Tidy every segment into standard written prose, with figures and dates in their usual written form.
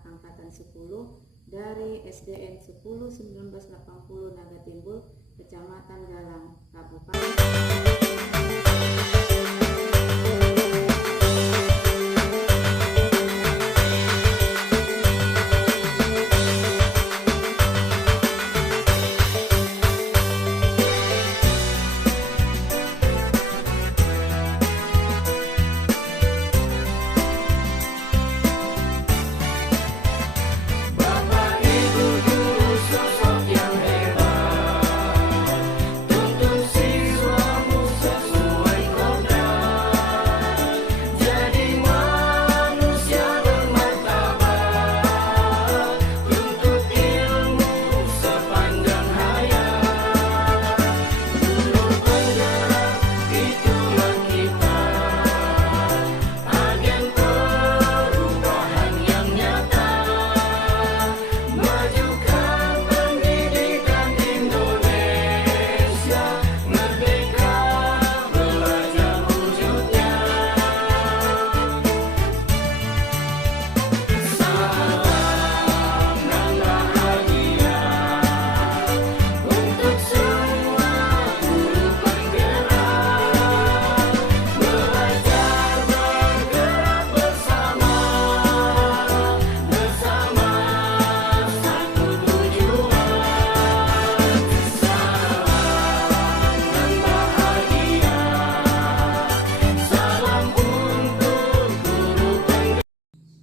angkatan 10 dari SDN 10 1980 Naga Timbul, Kecamatan Galang, Kabupaten.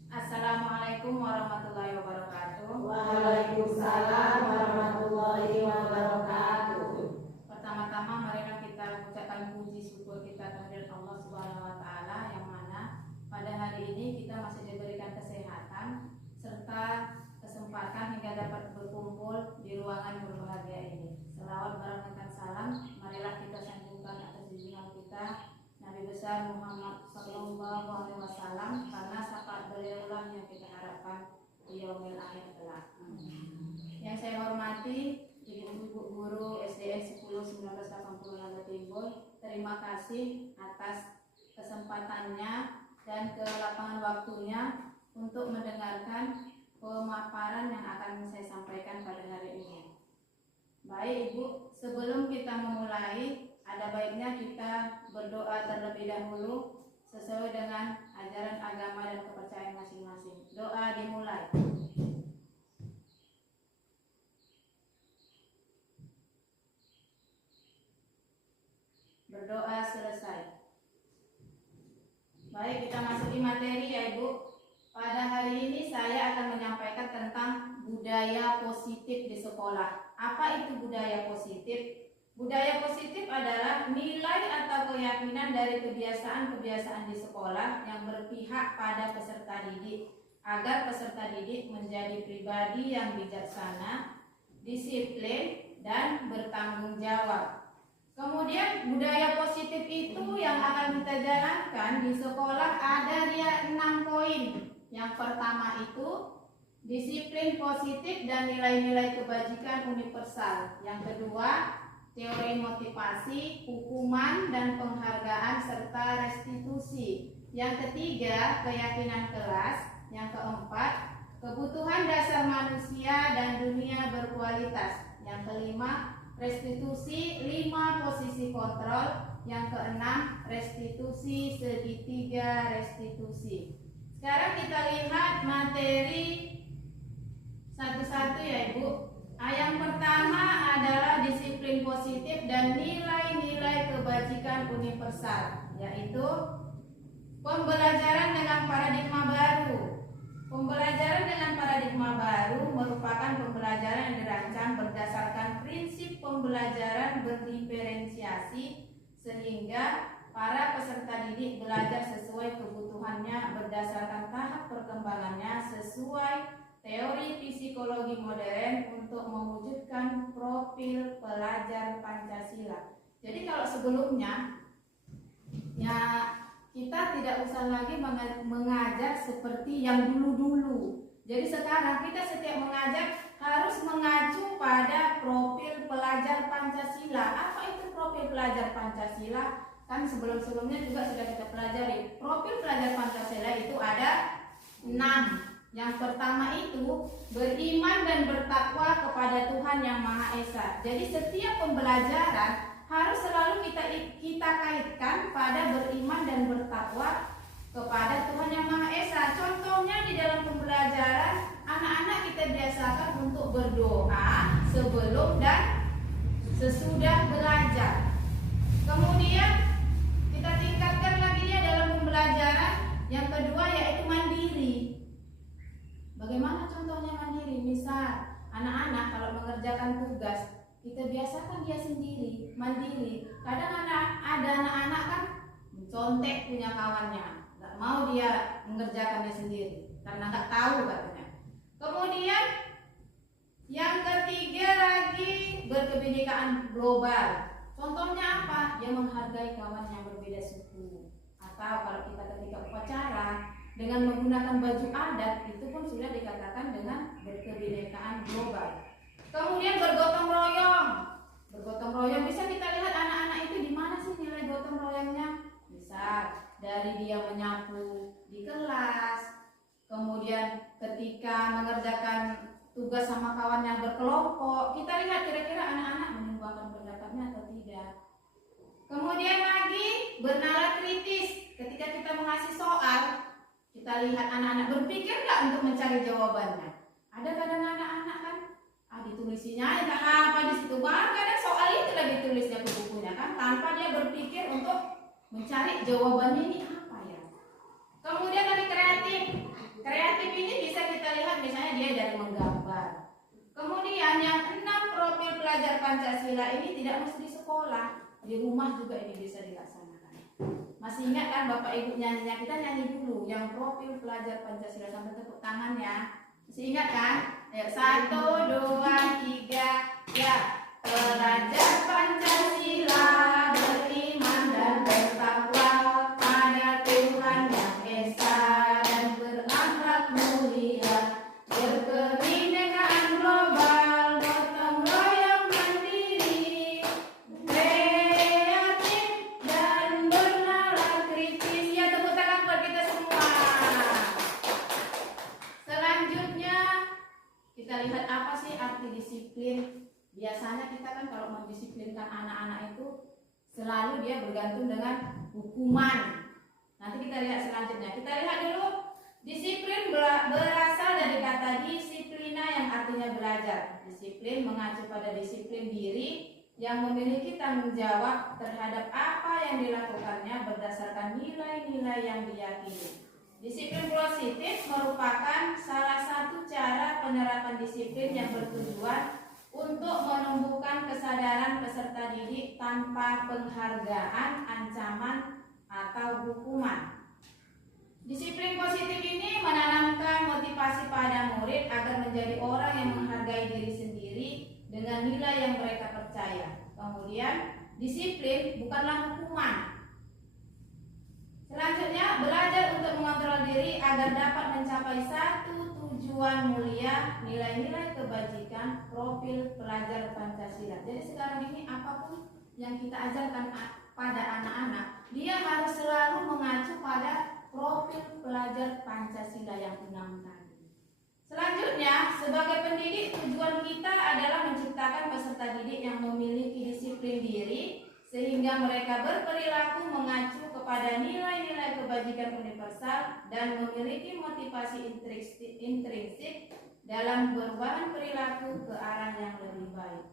Assalamualaikum warahmatullahi wabarakatuh. Waalaikumsalam warahmatullahi wabarakatuh. Pertama-tama marilah kita ucapkan puji syukur kita kehadirat Allah Subhanahu wa taala yang mana pada hari ini kita masih diberikan kesehatan serta kesempatan hingga dapat berkumpul di ruangan berbahagia ini. Selawat barakatan salam marilah kita sambungkan atas junjungan kita Nabi besar Muhammad sallallahu alaihi wasallam, karena syafaat beliaulah yang kita harapkan di yaumil akhir kelak. Yang saya hormati Ibu Guru SDN 10 1980 Naga Timbul, terima kasih atas kesempatannya dan kelapangan waktunya untuk mendengarkan pemaparan yang akan saya sampaikan pada hari ini. Baik Ibu, sebelum kita memulai, ada baiknya kita berdoa terlebih dahulu sesuai dengan ajaran agama dan kepercayaan masing-masing. Doa dimulai. Berdoa selesai. Baik, kita masuki materi ya Ibu. Pada hari ini saya akan menyampaikan tentang budaya positif di sekolah. Apa itu budaya positif? Budaya positif adalah nilai atau keyakinan dari kebiasaan-kebiasaan di sekolah yang berpihak pada peserta didik agar peserta didik menjadi pribadi yang bijaksana, disiplin, dan bertanggung jawab. Kemudian budaya positif itu yang akan kita jalankan di sekolah ada dia 6 poin. Yang pertama itu disiplin positif dan nilai-nilai kebajikan universal. Yang kedua, teori motivasi, hukuman dan penghargaan serta restitusi. Yang ketiga, keyakinan kelas. Yang keempat, kebutuhan dasar manusia dan dunia berkualitas. Yang kelima, restitusi 5 posisi kontrol. Yang keenam, restitusi segitiga restitusi. Sekarang kita lihat materi satu-satu ya Ibu. Yang pertama adalah disiplin positif dan nilai-nilai kebajikan universal, yaitu pembelajaran dengan paradigma baru. Pembelajaran dengan paradigma baru merupakan pembelajaran yang dirancang berdasarkan prinsip pembelajaran berdiferensiasi sehingga para peserta didik belajar sesuai kebutuhannya berdasarkan tahap perkembangannya sesuai teori psikologi modern untuk mewujudkan profil pelajar Pancasila. Jadi kalau sebelumnya ya kita tidak usah lagi mengajar seperti yang dulu-dulu. Jadi sekarang kita setiap mengajar harus mengacu pada profil pelajar Pancasila. Apa itu profil pelajar Pancasila? Kan sebelum-sebelumnya juga sudah kita pelajari. Profil pelajar Pancasila itu ada 6. Yang pertama itu beriman dan bertakwa kepada Tuhan Yang Maha Esa. Jadi setiap pembelajaran harus selalu kita kaitkan pada beriman dan bertakwa kepada Tuhan Yang Maha Esa. Contohnya di dalam pembelajaran, anak-anak kita biasakan untuk berdoa sebelum dan sesudah belajar. Kemudian kita tingkatkan lagi dia dalam pembelajaran yang kedua, yaitu mandiri. Bagaimana contohnya mandiri? Misal anak-anak kalau mengerjakan tugas, kita biasakan dia sendiri, mandiri. Kadang ada anak-anak kan mencontek punya kawannya, nggak mau dia mengerjakannya sendiri karena nggak tahu katanya. Kemudian yang ketiga lagi berkebinekaan global. Contohnya apa? Dia menghargai kawan yang berbeda suku. Atau kalau kita ketika upacara dengan menggunakan baju adat, itu pun sudah dikatakan dengan berkebinekaan global. Kemudian bergotong royong. Bergotong royong bisa kita lihat anak-anak itu di mana sih nilai gotong royongnya? Misal dari dia menyapu di kelas, kemudian ketika mengerjakan tugas sama kawan yang berkelompok, kita lihat kira-kira anak-anak menyumbangkan pendapatnya atau tidak. Kemudian lagi bernalar kritis. Ketika kita mengasih soal, kita lihat anak-anak berpikir nggak untuk mencari jawabannya. Ada kadang anak-anak kan, ditulisnya entah apa di situ. Bahkan kadang soal itu lagi tulisnya ke bukunya kan, tanpa dia berpikir untuk mencari jawabannya ini apa ya. Kemudian lagi kreatif. Kreatif ini bisa kita lihat misalnya dia dari menggambar. Kemudian yang 6 profil pelajar Pancasila ini tidak mesti di sekolah, di rumah juga ini bisa dilaksanakan. Masih ingat kan Bapak Ibu nyanyinya? Kita nyanyi dulu yang profil pelajar Pancasila sampai tepuk tangan ya. Masih ingat kan? Ya, 1, 2, 3, ya. Pelajar Pancasila beriman dan bertakwa pada Tuhan Yang Esa dan berakhlak mulia, berkebinekaan global, gotong royong mandiri, kreatif dan bernalar kritis. Ya, tepuk tangan buat kita semua. Selanjutnya kita lihat apa sih arti disiplin. Biasanya kita kan kalau mendisiplinkan anak-anak itu selalu dia bergantung dengan hukuman. Nanti kita lihat selanjutnya. Kita lihat dulu, disiplin berasal dari kata disiplina yang artinya belajar. Disiplin mengacu pada disiplin diri yang memiliki tanggung jawab terhadap apa yang dilakukannya berdasarkan nilai-nilai yang diyakini. Disiplin positif merupakan salah satu cara penerapan disiplin yang bertujuan untuk menumbuhkan kesadaran peserta didik tanpa penghargaan, ancaman, atau hukuman. Disiplin positif ini menanamkan motivasi pada murid agar menjadi orang yang menghargai diri sendiri dengan nilai yang mereka percaya. Kemudian, disiplin bukanlah hukuman. Selanjutnya, belajar untuk mengontrol diri agar dapat mencapai satu tujuan mulia, nilai-nilai kebajikan, profil pelajar Pancasila. Jadi sekarang ini apapun yang kita ajarkan pada anak-anak, dia harus selalu mengacu pada profil pelajar Pancasila yang 6 tadi. Selanjutnya, sebagai pendidik, tujuan kita adalah menciptakan peserta didik yang memiliki disiplin diri, sehingga mereka berperilaku mengacu kepada nilai-nilai kebajikan universal dan memiliki motivasi intrinsik dalam perubahan perilaku ke arah yang lebih baik.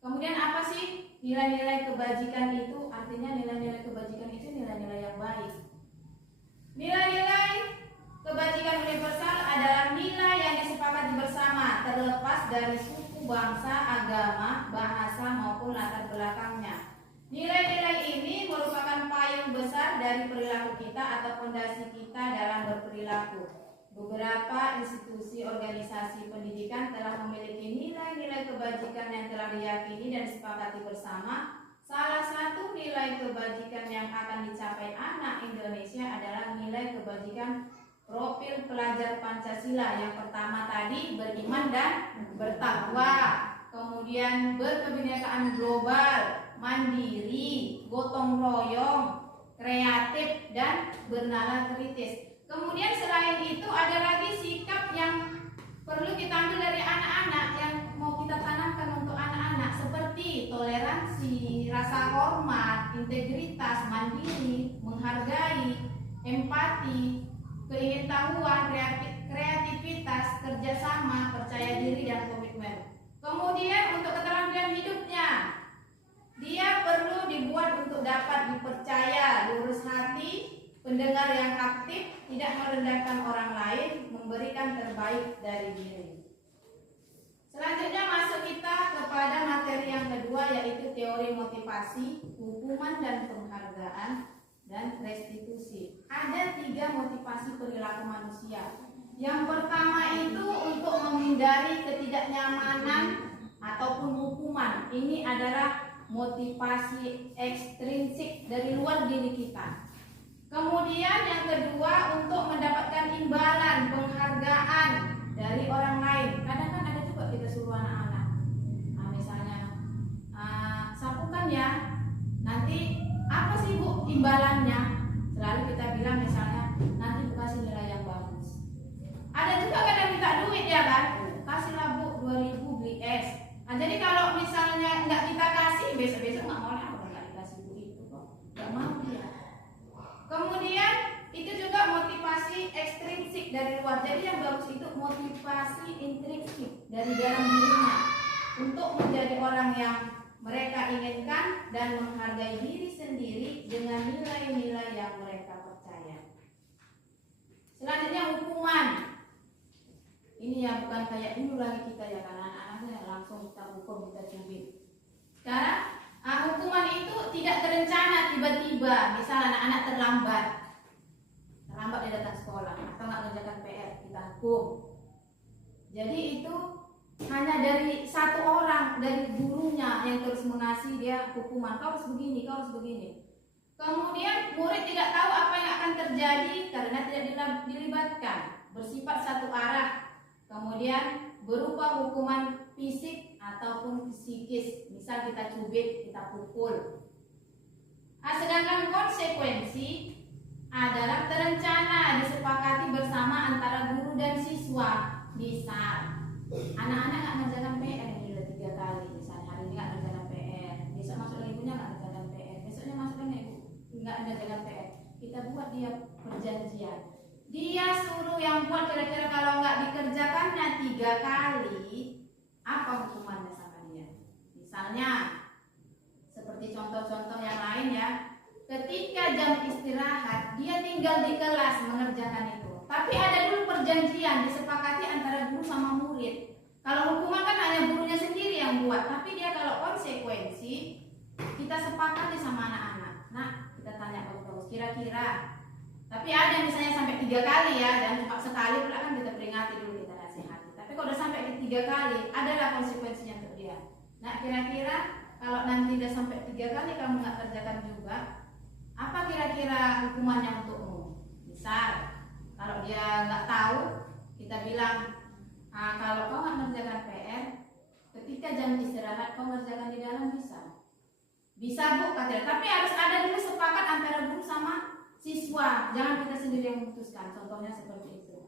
Kemudian apa sih nilai-nilai kebajikan itu? Artinya nilai-nilai kebajikan itu nilai-nilai yang baik. Nilai-nilai kebajikan universal adalah nilai yang disepakati bersama terlepas dari suku, bangsa, agama, bahasa maupun latar belakangnya. Nilai-nilai ini merupakan payung besar dari perilaku kita atau fondasi kita dalam berperilaku. Beberapa institusi organisasi pendidikan telah memiliki nilai-nilai kebajikan yang telah diyakini dan disepakati bersama. Salah satu nilai kebajikan yang akan dicapai anak Indonesia adalah nilai kebajikan profil pelajar Pancasila. Yang pertama tadi beriman dan bertakwa, kemudian berkebinekaan global, mandiri, gotong royong, kreatif, dan bernalar kritis. Kemudian selain itu ada lagi sikap yang perlu kita ambil dari anak-anak yang mau kita tanamkan untuk anak-anak, seperti toleransi, rasa hormat, integritas, mandiri, menghargai, empati, keingintahuan, kreativitas, kerjasama, percaya diri, dan komitmen. Kemudian untuk keterampilan hidupnya, dia perlu dibuat untuk dapat dipercaya, lurus hati, pendengar yang aktif, tidak merendahkan orang lain, memberikan terbaik dari diri. Selanjutnya masuk kita kepada materi yang kedua, yaitu teori motivasi, hukuman dan penghargaan, dan restitusi. Ada 3 motivasi perilaku manusia. Yang pertama itu untuk menghindari ketidaknyamanan ataupun hukuman. Ini adalah motivasi ekstrinsik dari luar diri kita. Kemudian yang kedua untuk mendapatkan imbalan, penghargaan dari orang lain. Kadang kan ada juga kita suruh anak-anak, misalnya sapukan ya, nanti apa sih Bu imbalannya? Selalu kita bilang misalnya nanti Bu kasih nilai yang bagus. Ada juga kadang minta duit ya kan, kasihlah Bu 2.000 beli es. Nah jadi kalau misalnya nggak kita kasih, besok-besok nggak mau lah, nggak dikasih Bu itu kok, nggak mau dia. Kemudian itu juga motivasi ekstrinsik dari luar. Jadi yang bagus itu motivasi intrinsik dari dalam dirinya untuk menjadi orang yang mereka inginkan dan menghargai diri sendiri dengan nilai-nilai yang mereka percaya. Selanjutnya hukuman. Ini ya bukan kayak dulu lagi kita ya, karena anak-anaknya langsung kita hukum, kita cubit. Sekarang hukuman itu tidak terencana tiba-tiba. Misal anak-anak terlambat dia datang sekolah atau nggak mengerjakan PR, kita hukum. Jadi itu hanya dari satu orang, dari gurunya yang terus mengasih dia hukuman. Kau harus begini, kau harus begini. Kemudian murid tidak tahu apa yang akan terjadi karena tidak dilibatkan. Bersifat satu arah. Kemudian berupa hukuman fisik ataupun psikis. Misal kita cubit, kita pukul. Sedangkan konsekuensi adalah terencana, disepakati bersama antara guru dan siswa. Misal anak-anak nggak mengerjakan PR ini udah 3 kali. Misalnya hari ini nggak mengerjakan PR, besok masuk ibunya nggak mengerjakan PR, besoknya masuk lagi ibu nggak mengerjakan PR. Kita buat dia perjanjian. Dia suruh yang buat kira-kira kalau nggak dikerjakannya 3 kali, apa hukumannya sama dia? Misalnya seperti contoh-contoh yang lain ya, ketika jam istirahat dia tinggal di kelas mengerjakan itu. Tapi ada dulu perjanjian disepakati antara guru sama murid. Kalau hukuman kan hanya gurunya sendiri yang buat, tapi dia kalau konsekuensi kita sepakati sama anak-anak. Nah, kita tanya bagus-bagus kira-kira. Tapi ada misalnya sampai 3 kali ya, dan cuma sekali pula kan kita peringati dulu, kita nasihati. Tapi kalau udah sampai 3 kali, adalah konsekuensinya untuk dia. Nah, kira-kira kalau nanti udah sampai 3 kali kamu nggak kerjakan juga, apa kira-kira hukumannya untukmu? Misal, kalau dia nggak tahu, kita bilang, kalau kau nggak mengerjakan PR, ketika jam istirahat kau mengerjakan di dalam bisa? Bisa Bu, katanya. Tapi harus ada dulu sepakat antara guru sama siswa. Jangan kita sendiri yang memutuskan. Contohnya seperti itu.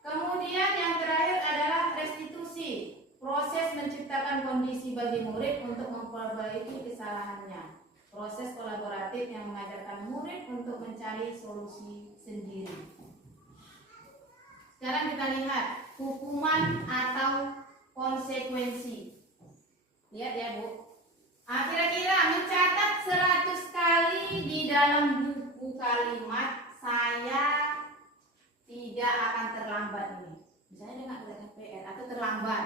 Kemudian yang terakhir adalah restitusi. Proses menciptakan kondisi bagi murid untuk memperbaiki kesalahannya. Proses kolaboratif yang mengajarkan murid untuk mencari solusi sendiri. Sekarang kita lihat hukuman atau konsekuensi. Lihat ya Bu. Kira-kira mencatat 100 kali di dalam buku kalimat saya tidak akan terlambat ini. Misalnya dia nggak kerjakan PR atau terlambat.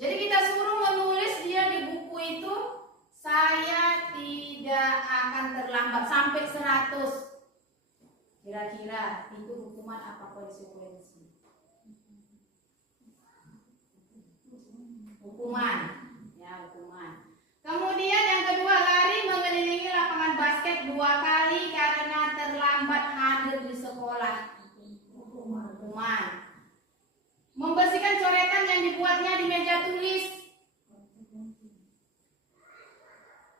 Jadi kita suruh menulis dia di buku itu, saya tidak akan terlambat sampai 100. Kira-kira itu hukuman apa konsekuensi? Hukuman. Ya, hukuman. Kemudian yang kedua, lari mengelilingi lapangan basket 2 kali karena terlambat hadir di sekolah. Hukuman. Membersihkan coretan yang dibuatnya di meja tulis.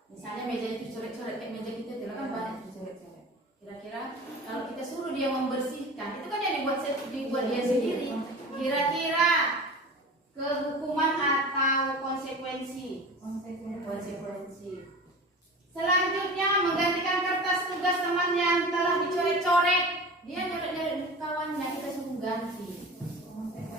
Misalnya meja itu coret-coret, kayak meja kita itu kan banyak coret-coret. Kira-kira kalau kita suruh dia membersihkan, itu kan yang dibuat dia sendiri. Kira-kira kehukuman atau konsekuensi? Konsekuensi. Selanjutnya menggantikan kertas tugas teman yang telah dicoret-coret. Dia nyoret-nyoret kawannya, kita suruh ganti.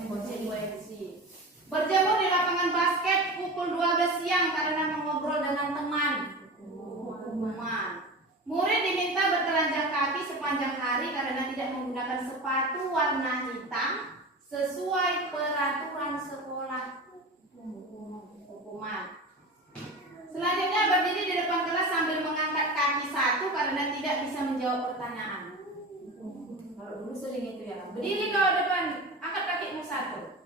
Konsekuensi. Berjemur di lapangan basket pukul 12 siang karena mengobrol dengan teman. Hukuman. Murid diminta bertelanjang kaki sepanjang hari karena tidak menggunakan sepatu warna hitam sesuai peraturan sekolah. Hukuman. Selanjutnya berdiri di depan kelas sambil mengangkat kaki satu karena tidak bisa menjawab pertanyaan. Kalau dulu sering itu ya. Berdiri kau depan, angkat kakimu satu.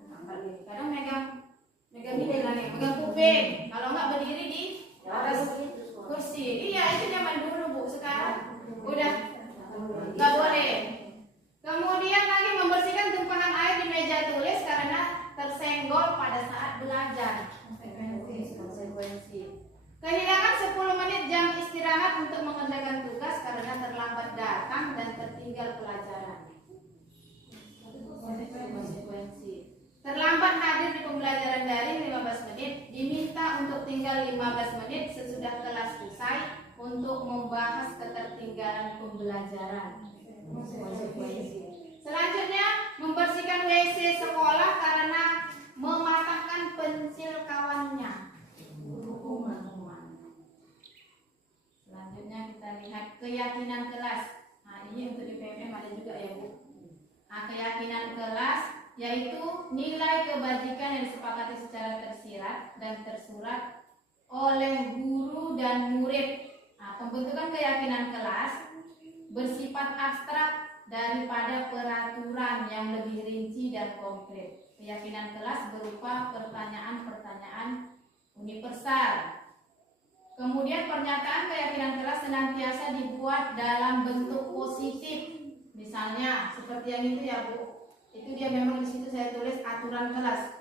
Kadang megang ini lagi, megang kuping. Kalau enggak berdiri di atas kursi. Iya, itu zaman dulu Bu. Sekarang udah nggak boleh. Kemudian lagi membersihkan tumpahan air di meja tulis karena tersenggol pada saat belajar. Konsekuensi. Kehilangan 10 menit jam istirahat untuk mengerjakan tugas karena terlambat datang dan tertinggal pelajaran. Konsekuensi. Terlambat hadir di pembelajaran daring 15 menit, diminta untuk tinggal 15 menit sesudah kelas usai untuk membahas ketertinggalan pembelajaran. Konsekuensi. Selanjutnya, membersihkan WC sekolah karena mematahkan pensil kawannya. Hukuman. Selanjutnya kita lihat keyakinan kelas. Nah, ini untuk di PMM ada juga ya Bu. Nah, keyakinan kelas yaitu nilai kebajikan yang disepakati secara tersirat dan tersurat oleh guru dan murid. Nah, pembentukan keyakinan kelas bersifat abstrak daripada peraturan yang lebih rinci dan konkret. Keyakinan kelas berupa pertanyaan-pertanyaan universal. Kemudian pernyataan keyakinan kelas senantiasa dibuat dalam bentuk positif. Misalnya seperti yang itu ya Bu. Itu dia memang di situ saya tulis aturan kelas.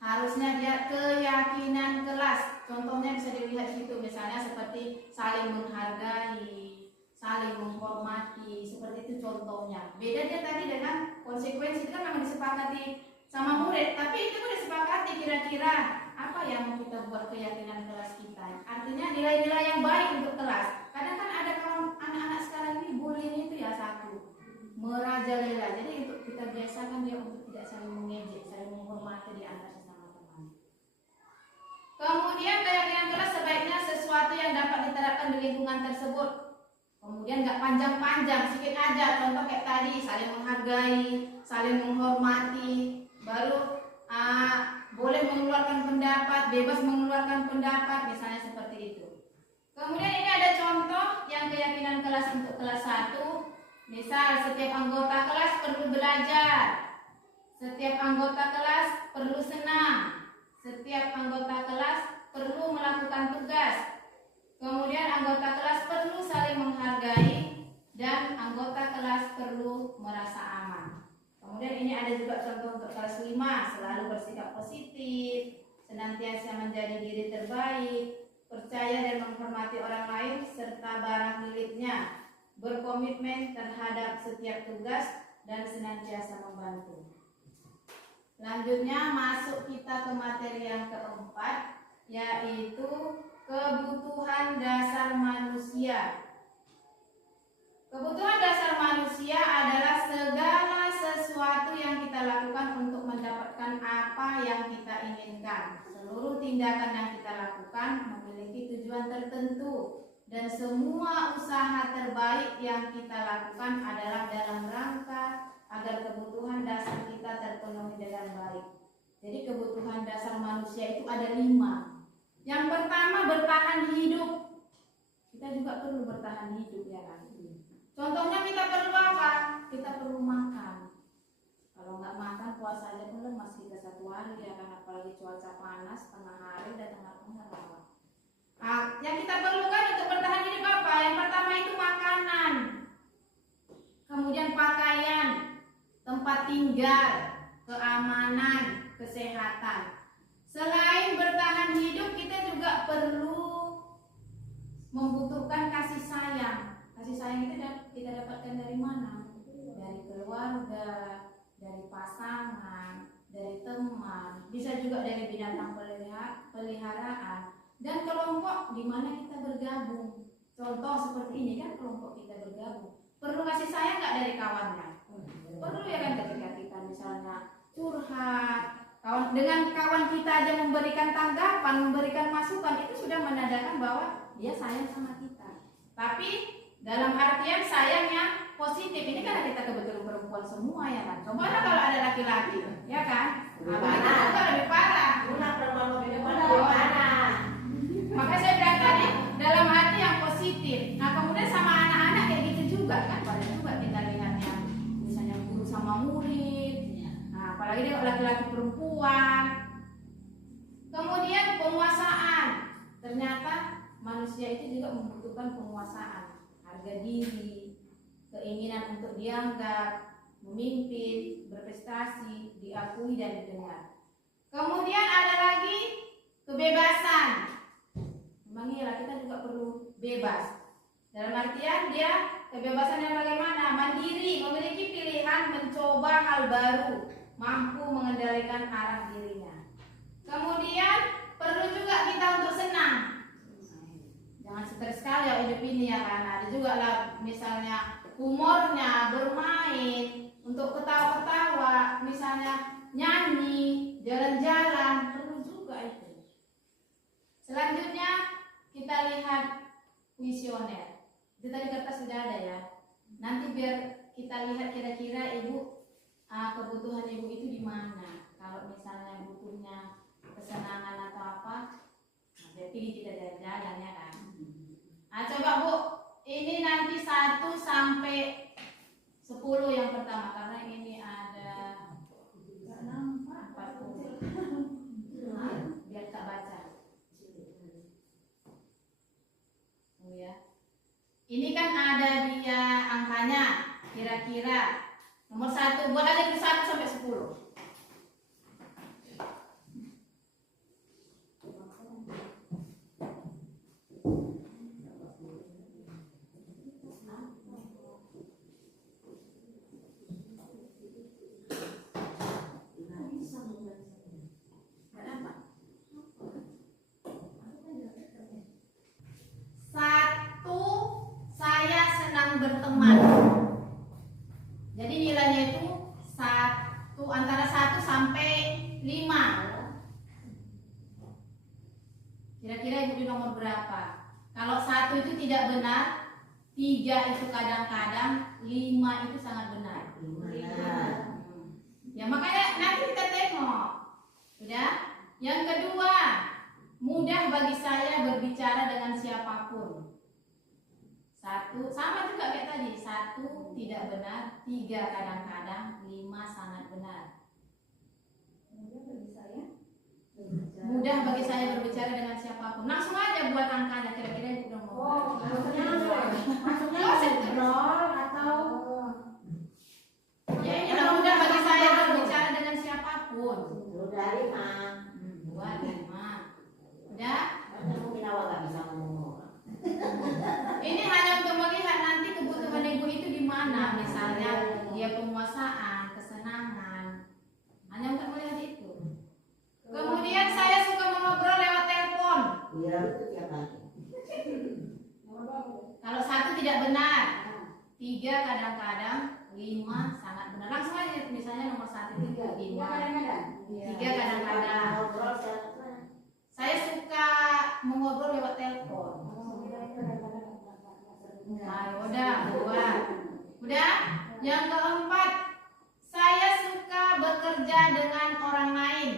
Harusnya dia keyakinan kelas. Contohnya bisa dilihat situ, misalnya seperti saling menghargai, saling menghormati, seperti itu contohnya. Beda dia tadi dengan konsekuensi, itu kan memang disepakati sama murid, tapi itu pun disepakati kira-kira apa yang mau kita buat keyakinan kelas kita. Artinya nilai-nilai yang baik untuk kelas. Kadang kan ada kawan anak-anak sekarang ini bullying itu ya satu, merajalela. Jadi untuk kita biasakan dia untuk tidak saling mengejek, saling menghormati di antara sesama teman. Kemudian keyakinan kelas sebaiknya sesuatu yang dapat diterapkan di lingkungan tersebut. Kemudian nggak panjang-panjang, sedikit aja. Contoh kayak tadi, saling menghargai, saling menghormati, baru boleh mengeluarkan pendapat, bebas mengeluarkan pendapat, misalnya seperti itu. Kemudian ini ada contoh yang keyakinan kelas untuk kelas 1. Misal setiap anggota kelas perlu belajar, setiap anggota kelas perlu senang, setiap anggota kelas perlu melakukan tugas. Kemudian anggota kelas perlu saling menghargai dan anggota kelas perlu merasa aman. Kemudian ini ada juga contoh untuk kelas 5, selalu bersikap positif, senantiasa menjadi diri terbaik, percaya dan menghormati orang lain serta barang miliknya, berkomitmen terhadap setiap tugas dan senantiasa membantu. Selanjutnya masuk kita ke materi yang keempat, yaitu kebutuhan dasar manusia. Kebutuhan dasar manusia adalah segala sesuatu yang kita lakukan untuk mendapatkan apa yang kita inginkan. Seluruh tindakan yang kita lakukan memiliki tujuan tertentu, dan semua usaha terbaik yang kita lakukan adalah dalam rangka agar kebutuhan dasar kita terpenuhi dengan baik. Jadi kebutuhan dasar manusia itu ada 5. Yang pertama, bertahan hidup. Kita juga perlu bertahan hidup ya kan. Contohnya kita perlu apa? Kita perlu makan. Kalau nggak makan puasa aja pun lemas kita satu hari ya kan, apalagi cuaca panas tengah hari dan tengah-tengah rawan. Nah, yang kita perlukan untuk bertahan hidup apa? Yang pertama itu makanan, kemudian pakaian, tempat tinggal, keamanan, kesehatan. Selain bertahan hidup, kita juga perlu membutuhkan kasih sayang. Kasih sayang itu kita dapatkan dari mana? Dari keluarga, dari pasangan, dari teman, bisa juga dari binatang peliharaan, dan kelompok di mana kita bergabung. Contoh seperti ini kan kelompok kita bergabung. Perlu kasih sayang nggak dari kawannya? Perlu ya kan, ketika kita misalnya curhat, dengan kawan kita aja memberikan tanggapan, memberikan masukan, itu sudah menandakan bahwa dia sayang sama kita. Tapi dalam artian sayang yang positif. Ini karena kita kebetulan perempuan semua ya kan. Coba kalau ada laki-laki, ya kan? Lebih parah. Maka saya bilang tadi dalam arti yang positif. Nah kemudian sama anak-anak kayak gitu juga kan. Pada juga kita lihat yang misalnya guru sama murid. Nah apalagi dia laki-laki perempuan. Kemudian penguasaan. Ternyata manusia itu juga membutuhkan penguasaan, harga diri, keinginan untuk dianggap, memimpin, berprestasi, diakui dan didengar. Kemudian ada lagi kebebasan. Memang iya kita juga perlu bebas. Dalam artian dia kebebasan yang bagaimana? Mandiri, memiliki pilihan mencoba hal baru, mampu mengendalikan arah dirinya. Kemudian perlu juga kita untuk senang. Jangan stres sekali ya hidup ini ya kan. Ada juga lah misalnya humornya, bermain, untuk ketawa-ketawa, misalnya nyanyi, jalan-jalan, perlu juga itu. Selanjutnya kita lihat kuesioner. Itu tadi kertas sudah ada ya. Nanti biar kita lihat kira-kira ibu kebutuhan ibu itu di mana. Kalau misalnya butuhnya kesenangan atau apa, nah, pilih kita jalan-jalan ya kan. Nah coba Bu, ini nanti 1 sampai 10 yang pertama, karena ini ada 40. Biar tak baca. Oh ya. Ini kan ada dia angkanya, kira-kira nomor 1, buat aja dari 1 sampai 10. Berteman. Jadi nilainya itu antara 1 sampai 5. Kira-kira ibu di nomor berapa? Kalau 1 itu tidak benar, 3 itu kadang-kadang, 5 itu sangat benar. Ya makanya nanti kita tengok. Sudah? Yang kedua, mudah bagi saya berbicara dengan siapapun. 1 sama juga kayak tadi, 1 tidak benar, 3 kadang-kadang, 5 sangat benar. Mudah bagi saya berbicara dengan siapapun. Langsung aja buat angkanya, kira-kira ibu udah mau. Maksudnya ngobrol atau ya ini mudah bagi saya berbicara dengan siapapun. Udah 5. 2, 5. Udah? Mungkin awak gak bisa ngomong. Ini hanya untuk melihat nanti kebutuhan ibu itu di mana, misalnya dia penguasaan, kesenangan, hanya untuk melihat itu. Kemudian saya suka mengobrol lewat telepon. Iya itu tiap hari. Kalau 1 tidak benar, 3 kadang-kadang, 5 sangat benar. Langsung aja misalnya nomor 1 itu 5, 3 kadang-kadang. Saya suka mengobrol lewat telepon. Nah, udah. Udah? Yang keempat, saya suka bekerja dengan orang lain.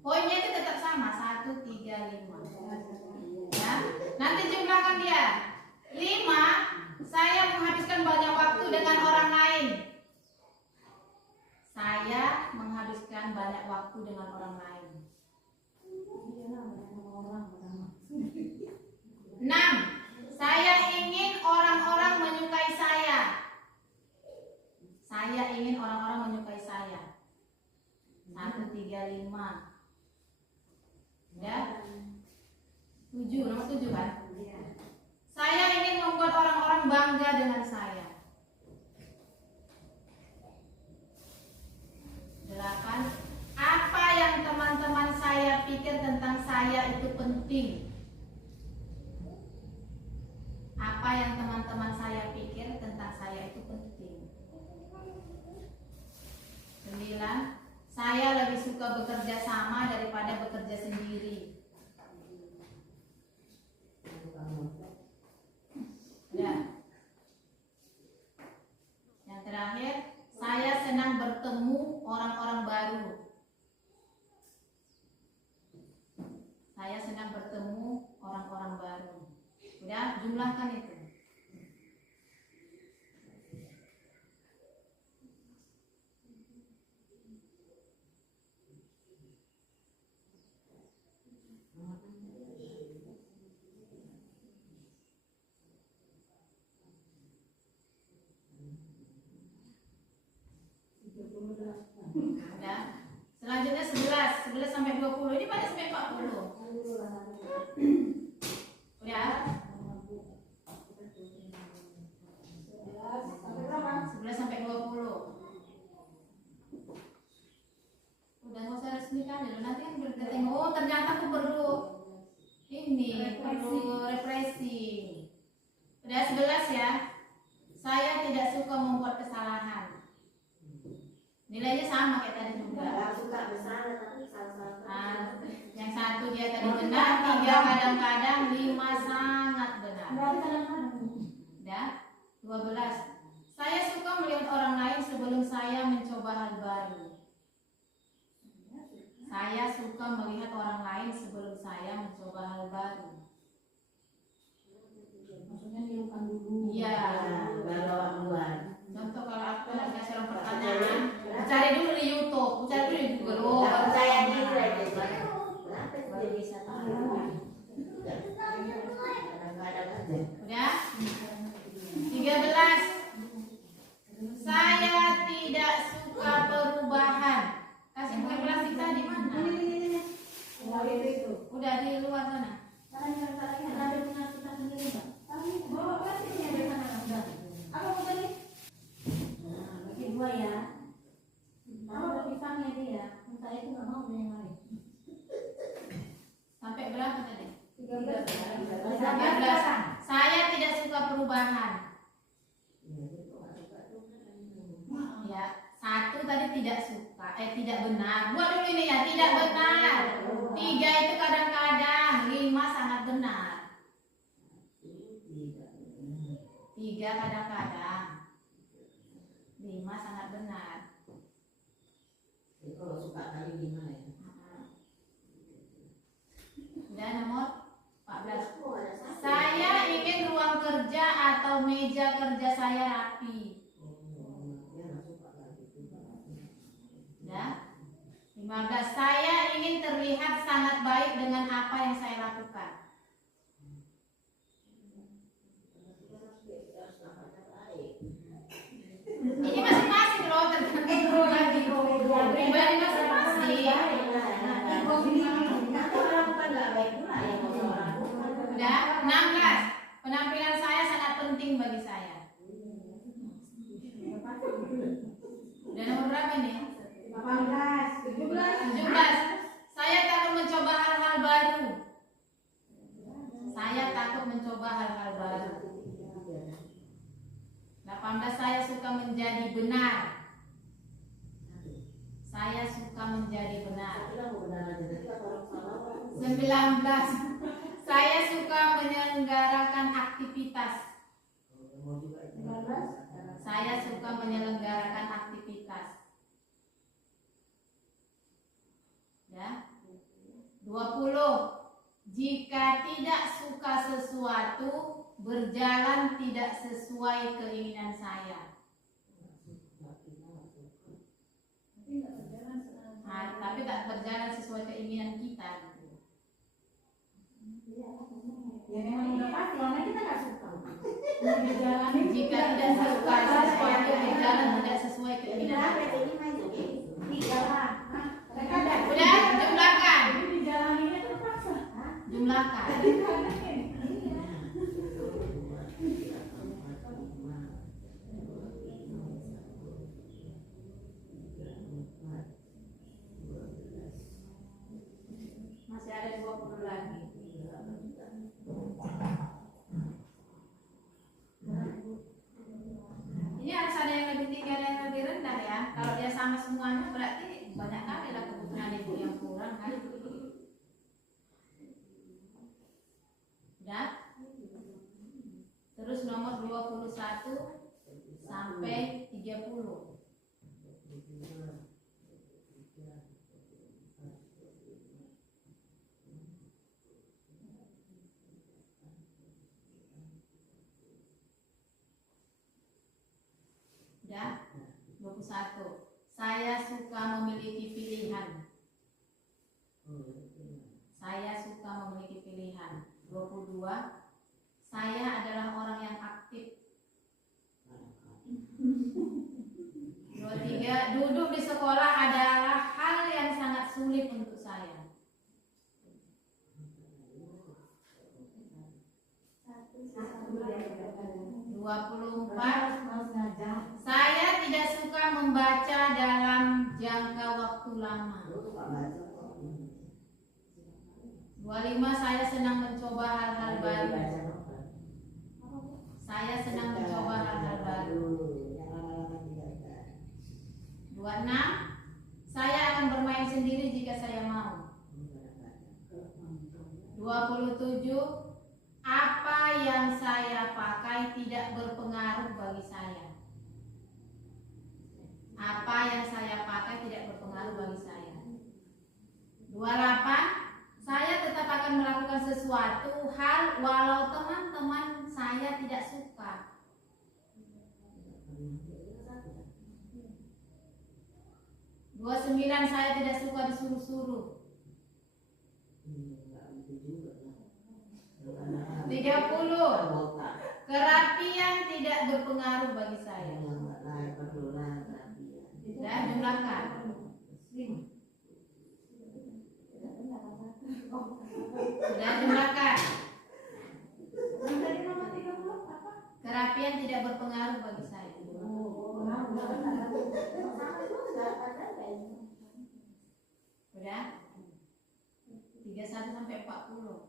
Poinnya itu tetap sama, 1, 3, 5. Ya. Nanti jumlahkan dia. 5, saya menghabiskan banyak waktu dengan orang lain. Saya menghabiskan banyak waktu dengan orang lain. 6. Saya ingin orang-orang menyukai saya. Saya ingin orang-orang menyukai saya. 1, 3, 5. Ya? 7, nomor 7 kan? Saya ingin membuat orang-orang bangga dengan saya. 8. Apa yang teman-teman saya pikir tentang saya itu penting? Apa yang teman-teman saya pikir tentang saya itu penting? 9. Saya lebih suka bekerja sama daripada bekerja sendiri. Ya. Yang terakhir, saya senang bertemu orang-orang baru. Saya senang bertemu orang-orang baru. Udah, jumlahkan itu. Udah. Selanjutnya 11 sampai 20. Ini pada sampai 40. Udah. 11 sampai 20. Udah, nggak usah resmikan dulu. Nanti kan kita tengok, oh ternyata aku perlu ini, perlu refreshing. Udah 11 ya. Saya tidak suka membuat kesalahan. Nilainya sama kayak tadi juga. Nggak suka bersalah tapi salah-salah. Yang satu dia tadi benar, 3 kadang-kadang, 5 sangat benar. Udah. 12. Saya suka melihat orang lain sebelum saya mencoba hal baru. Saya suka melihat orang lain sebelum saya mencoba hal baru. Maksudnya nirukan dulu. Iya. Baru awak keluar. Contoh kalau aku lagi kasih orang pertanyaan, cari dulu di YouTube, cari dulu di Google. Oh, Nggak baru percaya saya diri benar. aja. Kenapa dia bisa tahu? Kadang-kadang aja. Udah? 13. Saya tidak suka perubahan. Kasih kue plastik tadi mana? Udah di luar sana. Dua ya. Kalau pisangnya dia, saya itu nggak mau yang lain. Sampai berapa tadi? 13. 13. Saya tidak suka perubahan. Ya, 1 tadi tidak suka, tidak benar. Buat dulu ini ya, tidak benar. 3 itu kadang-kadang, 5 sangat benar. 3 kadang-kadang, 5 sangat benar. Kalau suka kali 5 ya. Udah nomor 14. Saya ingin ruang kerja atau meja kerja saya rapi. Ya. 15. Saya ingin terlihat sangat baik dengan apa yang saya lakukan. Ini masing-masing loh, tergantung lagi pribadi masing-masing. Udah. 16. Penampilan saya sangat penting bagi saya. Udah nomor berapa nih? 17. Saya takut mencoba hal-hal baru. Saya takut mencoba hal-hal baru. 18. Saya suka menjadi benar. Saya suka menjadi benar. 19. Saya suka menyelenggarakan aktivitas. Saya suka menyelenggarakan aktivitas. Ya. 20. Jika tidak suka sesuatu, berjalan tidak sesuai keinginan saya. Tapi tak berjalan sesuai keinginan kita. Ya memang udah pasti, karena kita nggak suka. Jika tidak suka sesuatu, berjalan tidak sesuai keinginan kita. Udah, jumlahkan. Jumlahkan. sama semuanya berarti banyak kali lah kebutuhan ibu yang kurang kan. Udah? Terus nomor 21 sampai 30. Udah? 21. Saya suka memiliki pilihan. Saya suka memiliki pilihan. 22. Saya adalah orang yang aktif. 23. Duduk di sekolah adalah hal yang sangat sulit untuk saya. 24. Saya tidak suka membaca dalam jangka waktu lama. 25. Saya senang mencoba hal-hal baru. Saya senang mencoba hal-hal baru. 26. Saya akan bermain sendiri jika saya mau. 27. Apa yang saya pakai tidak berpengaruh bagi saya. Apa yang saya pakai tidak berpengaruh bagi saya. 28. Saya tetap akan melakukan sesuatu hal walau teman-teman saya tidak suka. 29. Saya tidak suka disuruh-suruh. 30. Kerapian tidak berpengaruh bagi saya. Dan jumlahkan. Sudah jumlahkan. Kerapian tidak berpengaruh bagi saya. Sudah? 31 sampai 40.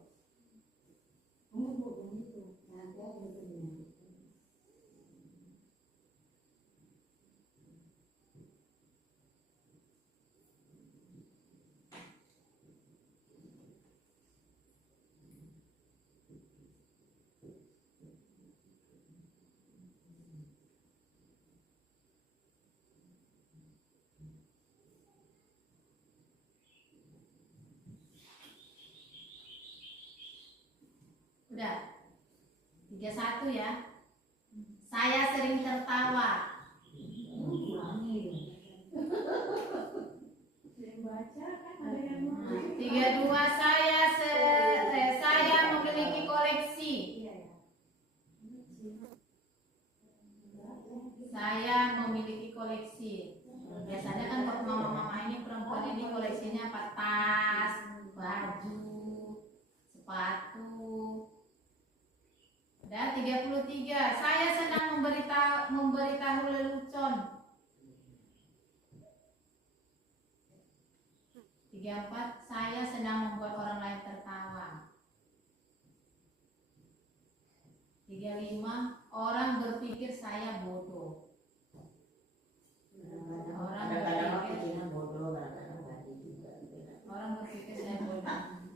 Udah. 31 ya. Saya sering tertawa. 32. Saya memiliki koleksi. Saya memiliki koleksi. Biasanya kan kalau mama-mama ini perempuan ini koleksinya apa? Tas, baju, sepatu. Dan 33. Saya senang memberitahu lelucon. 34. Saya senang membuat orang lain tertawa. 35. Orang berpikir saya bodoh. Orang berpikir saya bodoh.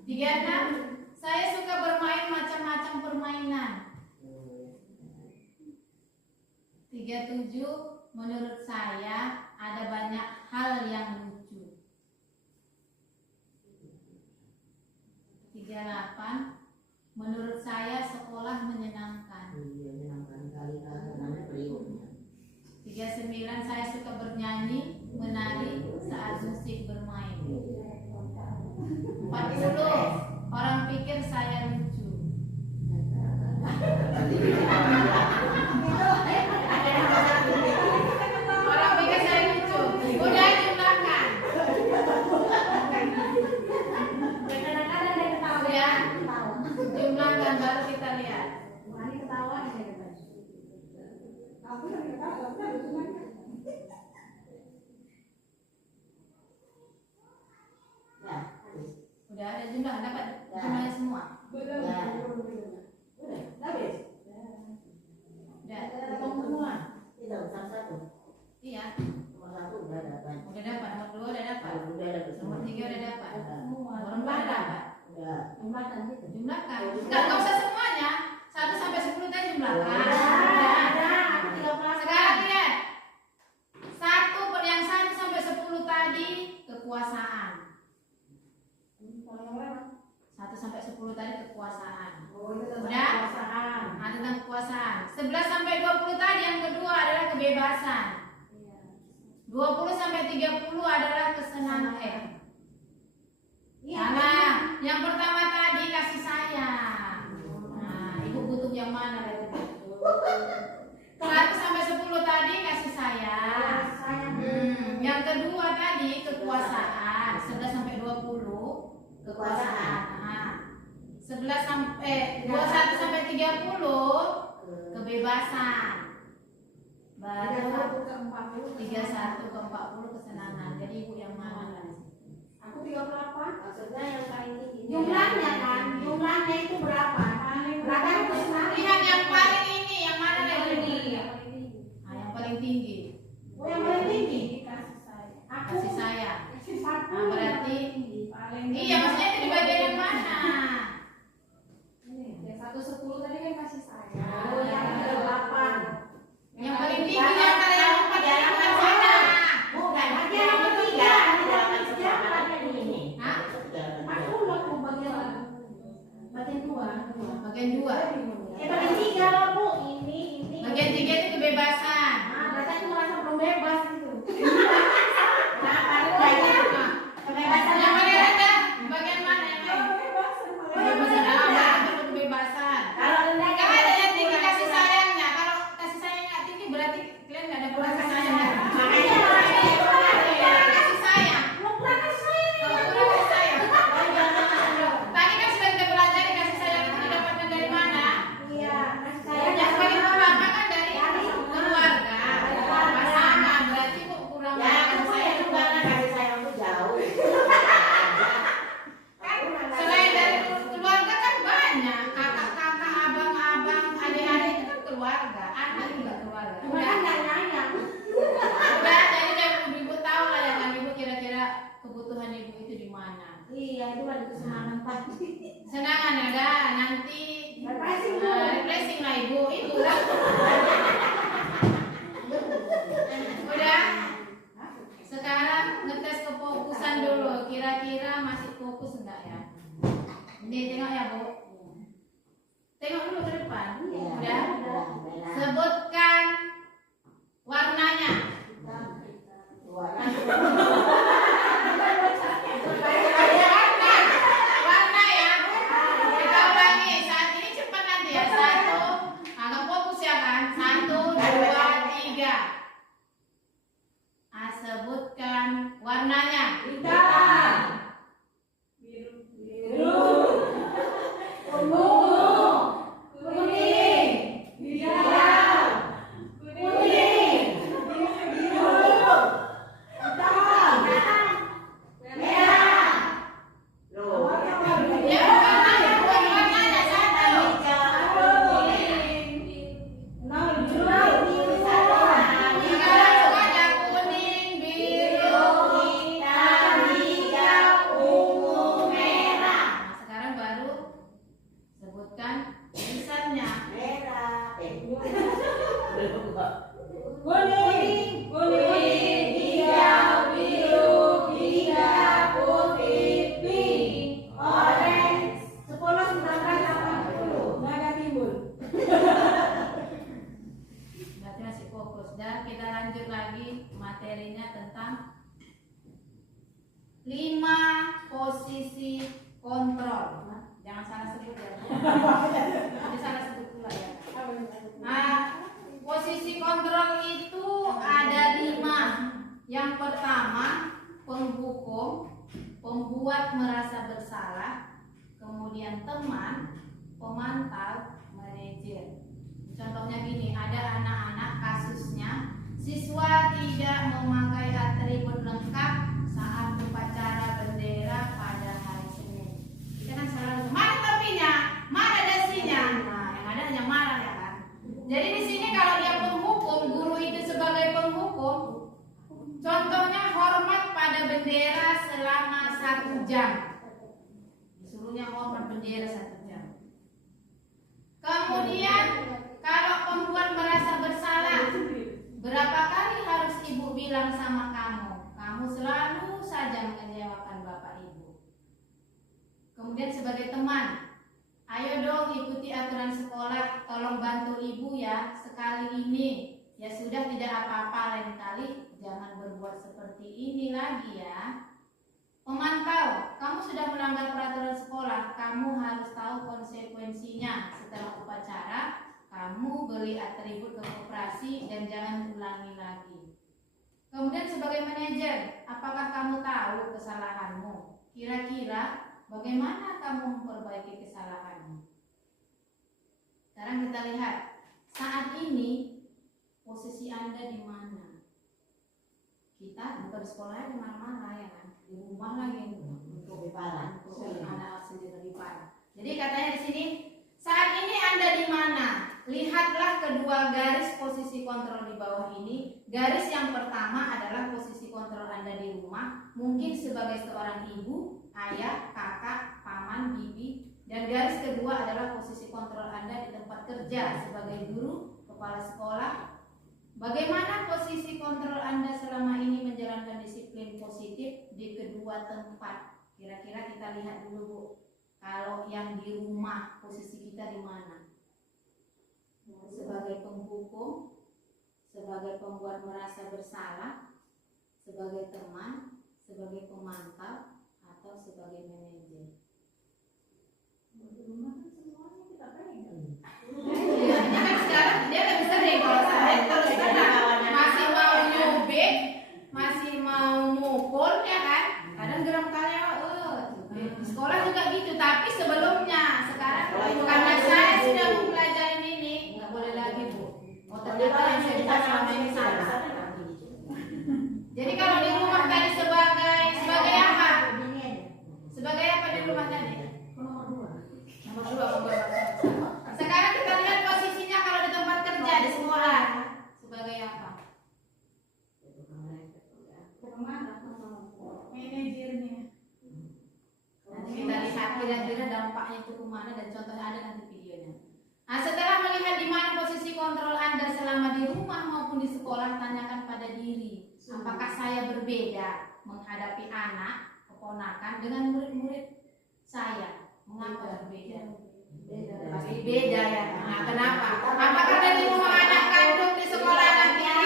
36. Saya suka bermain macam-macam permainan. 37. Menurut saya ada banyak hal yang lucu. 38. Menurut saya sekolah menyenangkan. 39. Saya suka bernyanyi, menari saat musik bermain. 40. Orang pikir saya lucu. Orang pikir saya lucu. Udah jumlahkan. Ya, jumlahkan baru kita lihat. Udah ada jumlah, dapat jumlahnya semua. Udah. Hitung semua. Hitung satu. Iya. Nomor 1 udah dapat. jumlahkan gitu. Jumlahkan. Enggak usah semuanya. 1 sampai 10 tadi jumlahkan. Ada, aku 38. Sekarang lihat. 1 sampai 10 tadi kekuasaan. 1 sampai 10 tadi kekuasaan. Udah? Nah, tentang kekuasaan. 11 sampai 20 tadi yang kedua adalah kebebasan. 20 sampai 30 adalah kesenangan. Nah, yang pertama tadi kasih sayang. Nah, ibu butuh yang mana lagi? 1 sampai 10 tadi kasih sayang. Yang kedua tadi kekuasaan. 11 sampai 20 kekuasaan. Nah, 11 sampai 21 sampai 30 kebebasan. Baru 31 ke 40 kesenangan. Jadi ibu yang mana lagi? Aku 38. Maksudnya yang paling tinggi. Jumlahnya kan, jumlahnya itu berapa? Berapa yang kesenangan? Lihat yang paling ini, yang mana lagi? Nah, yang paling tinggi. Oh, yang paling tinggi. Aku Kasih sayang. kasih 1. Nah, berarti paling iya, maksudnya itu di bagian yang mana? Yang 1-10 tadi kan kasih sayang. Oh, yang 38. Yang paling tinggi yang mana yang 4 yang mana? Bukan, Lagi yang yang ketiga. ketiga. Tidak siapa ada di ini. Hah? Aku laku bagian 2. Bagian 2. Bagian 3 lah Bu. Ini. Bagian 3 itu kebebasan. Ah, berarti aku merasa belum bebas gitu. Kenapa ada banyak? Nah, Kebebasan yang paling rendah bagian mana yang lain? Bebas. Kebebasan. Ah, berarti kebebasan. Kalau rendah Gak ada yang tinggi kasih sayangnya. Kalau kasih sayangnya tinggi berarti kalian gak ada kasih sayangnya. makanya Kasih sayang. Belum pernah kasih sayang. Kalau kurang kasih sayang. Tadi kan sudah kita pelajari kasih sayang itu didapatkan dari mana? Iya, kasih sayang. Yang paling pertama kan dari keluarga, pasangan. Berarti kok kurang ya kasih aku sayang yang mana kasih sayang tuh jauh. kan selain dari keluarga kan banyak kakak-kakak, abang-abang, adik-adik itu kan keluarga, anak juga keluarga. Cuma kan nggak nyayang. Udah, jadi ibu tahu lah ya kan ibu kira-kira kebutuhan ibu itu di mana. Iya, itu ada kesenangan tadi. Senangan ada nanti Refreshing, Bu. refreshing lah ibu itu lah. Udah. Sekarang ngetes kefokusan dulu. Kira-kira masih fokus enggak ya? Ini tengok ya Bu. Tengok dulu ke depan. Udah. Sebutkan warnanya. Warna ya. Kita ulangi. Saat ini cepat nanti ya. 1. Agak fokus ya kan. 1, 2, 3. Sebutkan warnanya. Ya, warnanya bukan warnanya satu. Sekarang ada kuning, biru. Nah, sekarang baru sebutkan tulisannya. Berarti masih fokus. Dan kita lanjut lagi materinya tentang 5 posisi kontrol. Jangan salah sebut ya. Nanti salah sebut pula ya. Nah, posisi kontrol itu ada 5. Yang pertama, penghukum, pembuat merasa bersalah, kemudian teman, pemantau, manajer. Contohnya gini, ada anak-anak kasusnya siswa tidak memakai atribut lengkap saat upacara bendera pada hari Senin. Kita kan selalu mana topinya, mana dasinya. Nah, yang ada hanya marah ya kan. Jadi di sini kalau dia penghukum, guru itu sebagai penghukum, contohnya hormat pada bendera selama 1 jam. Disuruh punya hormat bendera 1 jam. Kemudian kalau perempuan merasa bersalah, berapa kali harus ibu bilang sama kamu? Kamu selalu saja mengecewakan bapak ibu. Kemudian sebagai teman, ayo dong ikuti aturan sekolah, tolong bantu ibu ya sekali ini. Ya sudah, tidak apa-apa, lain kali jangan berbuat seperti ini lagi ya. Memantau, kamu sudah melanggar peraturan sekolah, kamu harus tahu konsekuensinya. Setelah upacara, kamu beli atribut ke koperasi dan jangan ulangi lagi. Kemudian sebagai manajer, apakah kamu tahu kesalahanmu? Kira-kira bagaimana kamu memperbaiki kesalahanmu? Sekarang kita lihat, saat ini posisi Anda di mana? Kita bukan di sekolah di mana-mana ya kan? Di rumah lagi untuk anak sendiri lebih parah. Jadi katanya di sini, saat ini Anda di mana? Lihatlah kedua garis posisi kontrol di bawah ini. Garis yang pertama adalah posisi kontrol Anda di rumah, mungkin sebagai seorang ibu, ayah, kakak, paman, bibi. Dan garis kedua adalah posisi kontrol Anda di tempat kerja sebagai guru, kepala sekolah. Bagaimana posisi kontrol Anda selama ini menjalankan disiplin positif di kedua tempat? Kira-kira kita lihat dulu Bu. Kalau yang di rumah, posisi kita di mana? Sebagai penghukum, sebagai pembuat merasa bersalah, sebagai teman, sebagai pemantau, atau sebagai manajer? Di rumah kan semuanya kita pegang. Iya, ini kan sekarang dia lebih sering kalau saya terus terang masih mau nyubit, masih mau mukul ya kan? Kadang geram kali di sekolah juga gitu, tapi sebelumnya sekarang karena saya sudah mempelajari ini, nggak boleh lagi Bu. Oh ternyata yang saya bisa selama ini salah. Jadi kalau di rumah tadi sebagai apa? Sebagai apa di rumah tadi? Nomor 2. Nomor 2. Sekarang kita lihat posisinya kalau di tempat kerja di sekolah sebagai apa? Manajernya. Nanti kita lihat kira-kira dampaknya itu kemana dan contohnya ada nanti videonya. Nah, setelah melihat di mana posisi kontrol Anda selama di rumah maupun di sekolah, tanyakan pada diri, apakah saya berbeda menghadapi anak, keponakan dengan murid-murid saya? Mengapa berbeda? Pasti beda ya. Nah, kenapa? Apakah dari rumah anak kandung di sekolah anak tiri?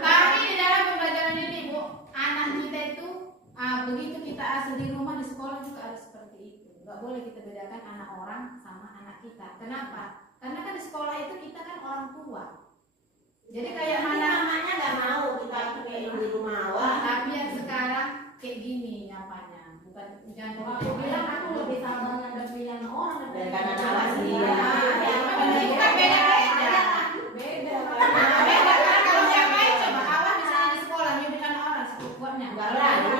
Tapi di dalam pembelajaran ini Bu, anak kita itu begitu kita asuh di rumah, di sekolah juga harus seperti itu. Gak boleh kita bedakan anak orang sama anak kita. Kenapa? Karena kan di sekolah itu kita kan orang tua. Jadi kayak mana namanya nggak mau kita itu kayak di rumah awal. tapi yang sekarang kayak gini nyapanya, bukan jangan Aku bilang aku lebih sabar ngadepin yang orang Daripada anak sendiri. Itu kan beda-beda. Beda. Beda karena kalau yang lain coba awal misalnya di sekolah nyubikan orang sekuatnya. Nggak berani.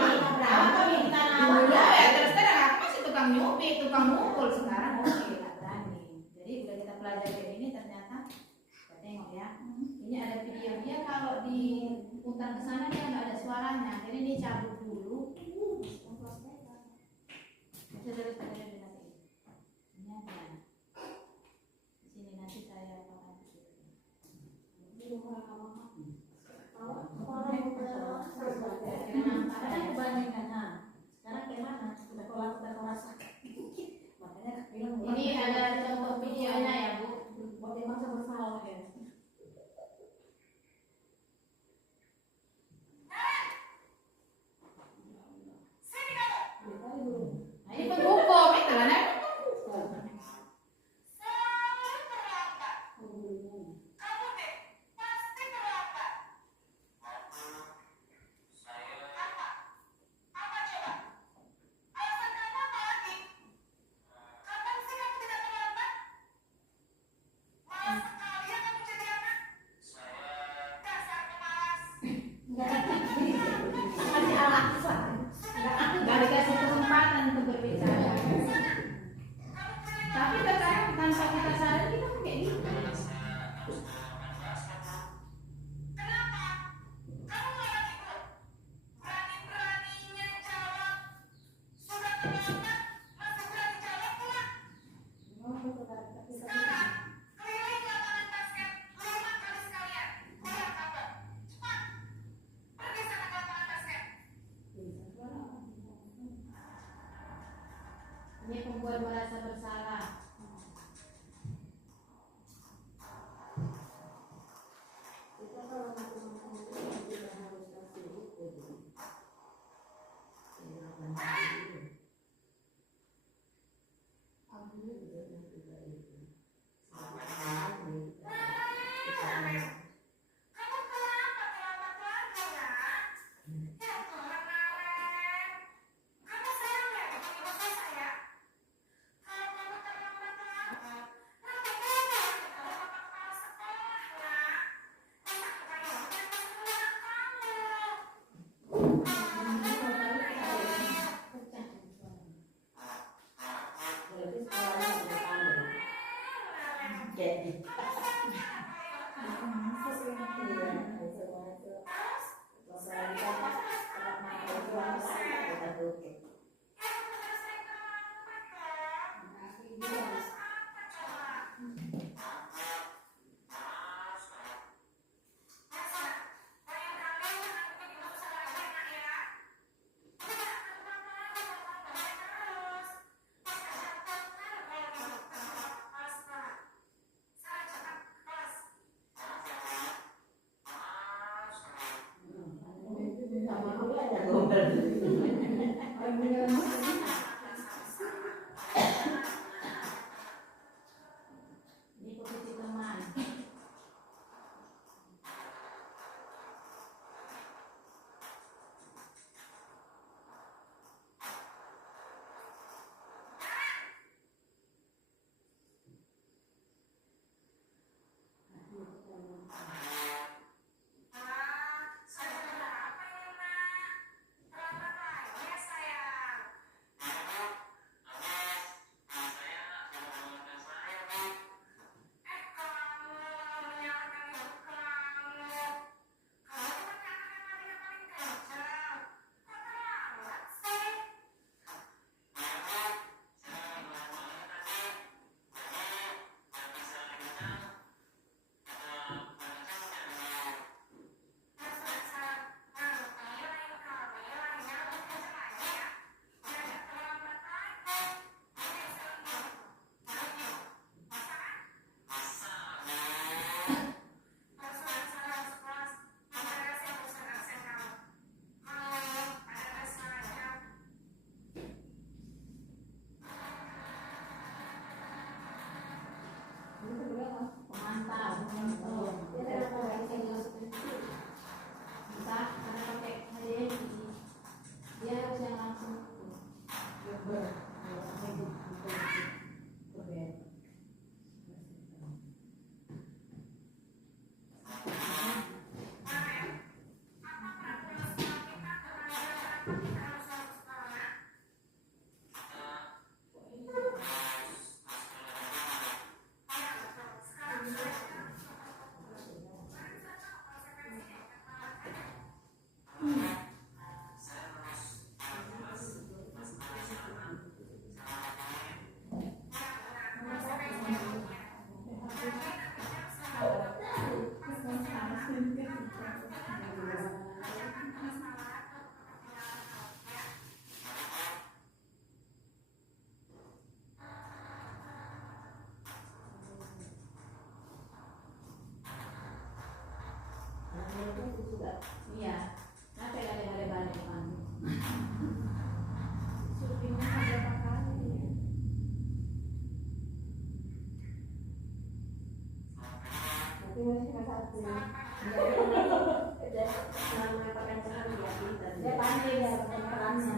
Awal tuh kita Dulu ya terus terang aku masih tukang nyubit, tukang mukul, sekarang oke nggak berani. Jadi udah kita pelajari ini ternyata kita tengok ya. Ini ada video dia kalau diputar ke sana dia nggak ada suaranya. Jadi ini cabut dulu. Bisa dari saya nanti. Ini ada. Di sini nanti saya akan ini ada contoh videonya ya Bu. Nah, ini penghukum itu kan ya? Nggak dikasih kesempatan untuk berbicara. Tapi terkadang tanpa kita sadar kita kan kayak gitu. membuat merasa bersalah. Kita kalau ngaku-ngaku itu juga harus kasih buku tuh. Jadi sama aku ada gombal. Ini posisi teman. Pemantau. Bisa karena pakai HDMI. Dia harus yang langsung. Iya, nanti ada balik kan. Surfingnya berapa kali ya? Tapi masih nggak satu. Namanya pakai cara dia pintar. Dia pandai ya perannya.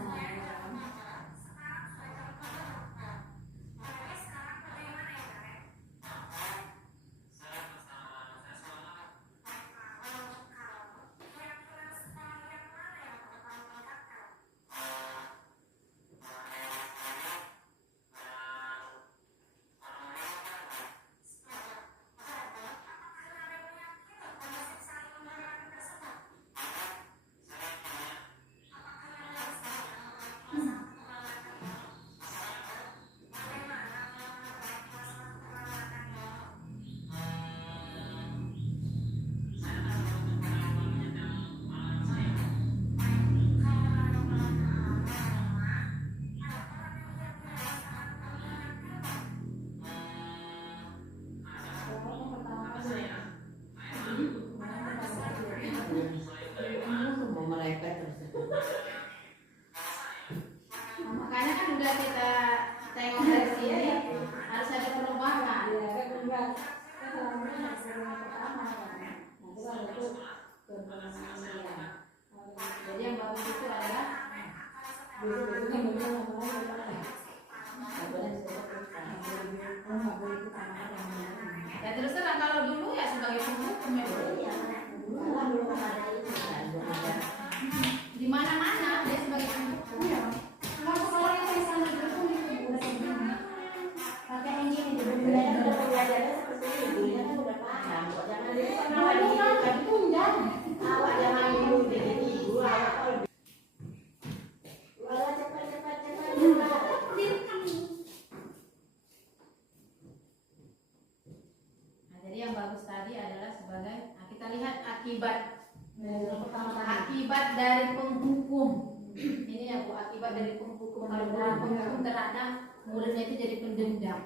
akibat dari penghukum. Ini ya Bu, akibat dari penghukum. Kalau guru penghukum terhadap muridnya itu jadi pendendam.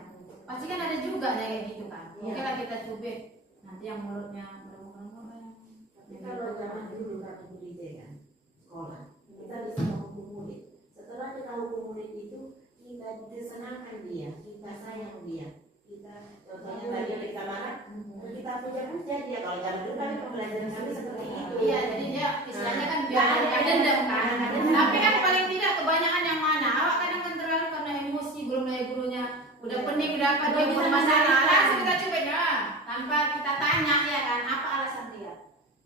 Pasti kan ada juga kayak gitu kan. Oke lah kita coba nanti yang mulutnya Tapi kalau zaman dulu kami di kan sekolah, kita bisa menghukum murid. Setelah kita hukum murid itu, kita disenangkan dia, kita sayang dia, kita contohnya tadi yang kita marah, kita puja-puja dia. Kalau zaman dulu kami pembelajaran kami seperti itu. Iya, jadi dia istilahnya kan biar ada dendam kan. Tapi kan paling tidak kebanyakan yang mana? Awak kadang kan terlalu karena emosi belum lagi gurunya udah pening udah apa dia bermasalah. Langsung kita coba ya, tanpa kita tanya ya kan apa alasan dia.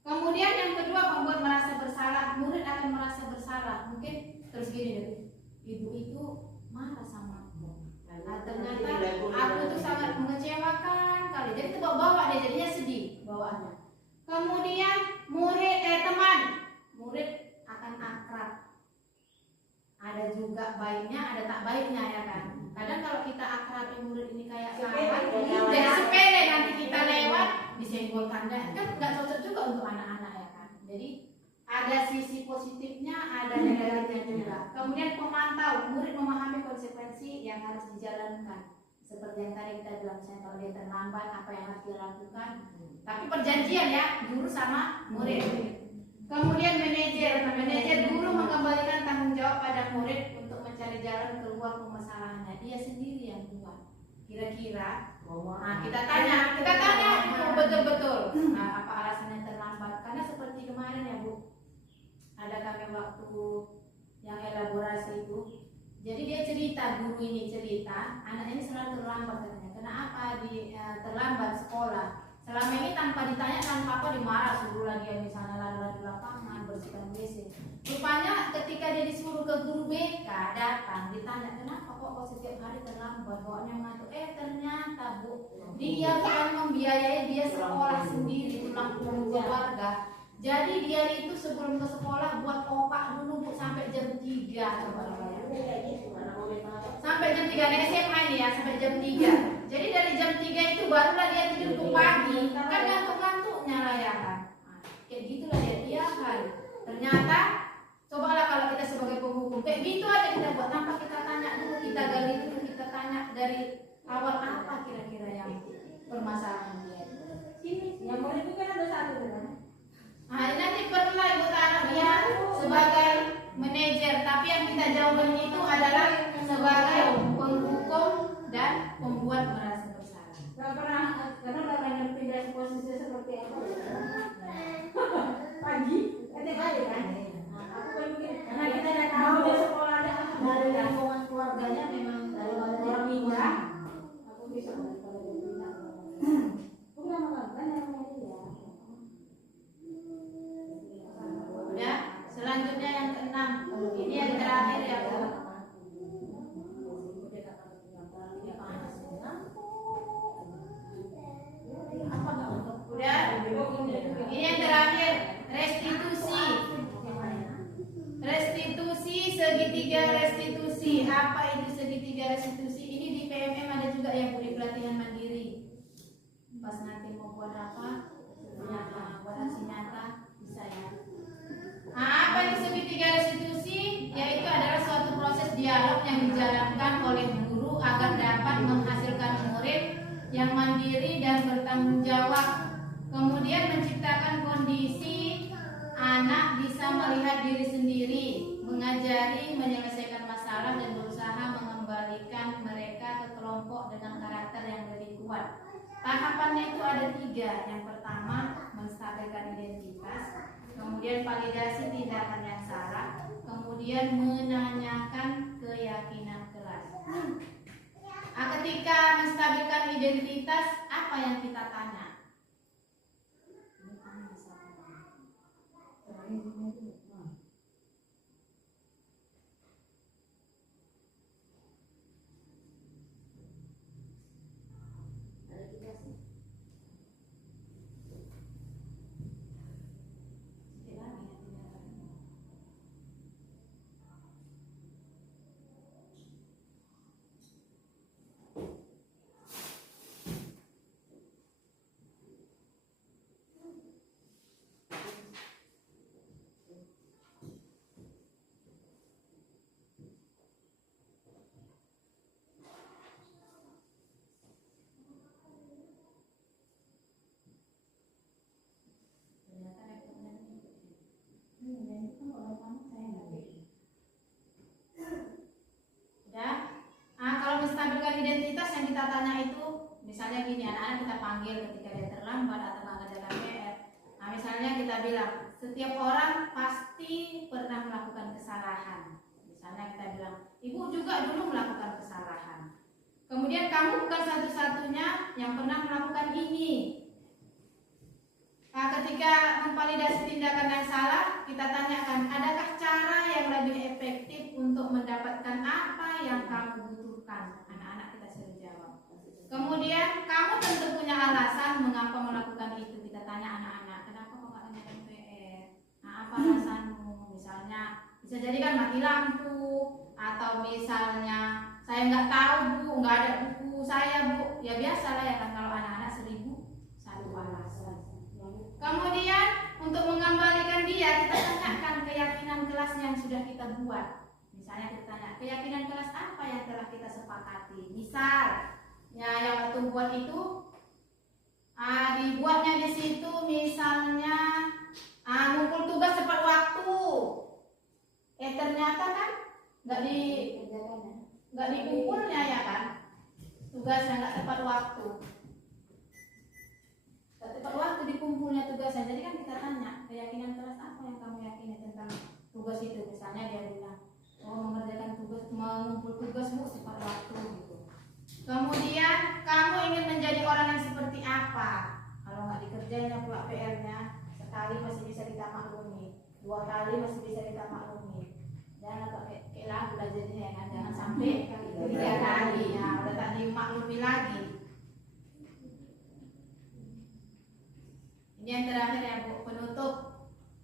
Kemudian yang kedua membuat merasa bersalah. Murid akan merasa bersalah. Mungkin terus gini deh, ibu itu marah sama aku. Nah, ternyata aku tuh sangat mengecewakan kali. Jadi itu bawa dia jadinya sedih bawaannya. Kemudian teman murid akan akrab. Ada juga baiknya, ada tak baiknya ya kan. Kadang kalau kita akrabi murid ini kayak sahabat, jadi sepele nanti kita lewat disenggol tanda kan nggak cocok juga untuk anak-anak ya kan. Jadi ada sisi positifnya, ada negatifnya juga. Kemudian pemantau, murid memahami konsekuensi yang harus dijalankan. Seperti yang tadi kita bilang, misalnya kalau dia terlambat apa yang harus dilakukan. Tapi perjanjian ya, guru sama murid. Kemudian manajer guru mengembalikan tanggung jawab pada murid untuk mencari jalan keluar permasalahannya. Dia sendiri yang buat. Kira-kira, nah kita tanya itu betul-betul. Nah, apa alasannya terlambat? Karena seperti kemarin ya Bu, ada kami waktu yang elaborasi itu. Jadi dia cerita, guru ini cerita, anak ini selalu terlambat katanya. Kenapa terlambat sekolah? Selama ini tanpa ditanya, tanpa apa dimarah, suruhlah dia misalnya lari-lari lapangan, bersihkan WC. Rupanya ketika dia disuruh ke guru BK datang, ditanya kenapa kok setiap hari terlambat, bawaannya ngantuk. Ternyata Bu, dia kan membiayai dia sekolah sendiri, pulang keluarga. Jadi dia itu sebelum ke sekolah buat opak dulu Bu sampai jam 3 coba sampai jam 3 di SMA ini ya, sampai jam 3. Jadi dari jam 3 itu barulah dia tidur ke pagi. Kan ngantuk-ngantuknya lah ya kan. Kayak gitulah dia tiap hari. Ternyata cobalah kalau kita sebagai penghukum kayak gitu aja kita buat, tanpa kita tanya dulu, kita gali dulu, kita tanya dari awal apa kira-kira yang permasalahan dia. Sini, yang murid itu kan ada satu kan? Nah, ini nanti perlulah Ibu taruh dia sebagai manajer, tapi yang kita jauhin itu adalah sebagai penghukum dan pembuat merasa bersalah. Gak pernah, karena gak pernah ngerti dari posisi seperti apa. Pagi, ketika balik kan? Aku kan mungkin, karena kita udah tahu di sekolah ada dari lingkungan keluarganya memang dari orang pindah. Aku bisa daripada dia pindah. Aku gak makan kan yang dia. Udah, selanjutnya yang keenam. Ini yang terakhir ya Bu. Udah, ini yang terakhir, restitusi. Restitusi, segitiga restitusi. Apa itu segitiga restitusi? Ini di PMM ada juga yang di pelatihan mandiri. Pas nanti mau buat apa? Buat aksi nyata bisa ya. Apa itu segitiga restitusi? Yaitu adalah suatu proses dialog yang dijalankan oleh guru agar dapat menghasilkan murid yang mandiri dan bertanggung jawab. Kemudian menciptakan kondisi anak bisa melihat diri sendiri, mengajari, menyelesaikan masalah dan berusaha mengembalikan mereka ke kelompok dengan karakter yang lebih kuat. Tahapannya itu ada 3. Yang pertama, menstabilkan identitas. Kemudian validasi tindakan yang salah, kemudian menanyakan keyakinan kelas. Ketika menstabilkan identitas, apa yang kita tanya? Ya. Kalau menstabilkan identitas yang kita tanya itu, misalnya gini, anak-anak kita panggil ketika dia terlambat atau nggak ngerjakan PR. Nah, misalnya kita bilang, setiap orang pasti pernah melakukan kesalahan. Misalnya kita bilang, ibu juga dulu melakukan kesalahan. Kemudian kamu bukan satu-satunya yang pernah melakukan ini. Nah, ketika memvalidasi tindakan yang salah, kita tanyakan, adakah cara yang lebih efektif untuk mendapatkan apa yang kamu butuhkan? Anak-anak kita suruh jawab. Kemudian, kamu tentu punya alasan mengapa melakukan itu. Kita tanya anak-anak, kenapa kok nggak ngerjakan PR? Nah, apa alasanmu? Misalnya, bisa jadi kan mati lampu, atau misalnya saya nggak tahu bu, nggak ada buku saya bu. Ya biasalah ya kan kalau anak-anak 1001 alasan. Kemudian untuk mengembalikan dia, kita tanyakan keyakinan kelas yang sudah kita buat. Misalnya kita tanya, keyakinan kelas apa yang telah kita sepakati? Misal, ya yang waktu buat itu, dibuatnya di situ misalnya ngumpul tugas tepat waktu. Ternyata kan nggak dikumpulnya ya kan? Tugasnya nggak tepat waktu. Tepat waktu dikumpulnya tugasnya. Jadi kan kita tanya, keyakinan kelas apa yang kamu yakini tentang tugas itu? Misalnya dia bilang, mengerjakan tugas, mengumpul tugas bu tepat waktu gitu. Kemudian kamu ingin menjadi orang yang seperti apa? Kalau nggak dikerjainnya pula PR-nya, sekali masih bisa ditamaklumi, 2 kali masih bisa ditamaklumi. Jangan kayak lagu lah jadinya ya kan, jangan sampai 3 kali ya udah tak dimaklumi lagi. Ini yang terakhir ya Bu, penutup.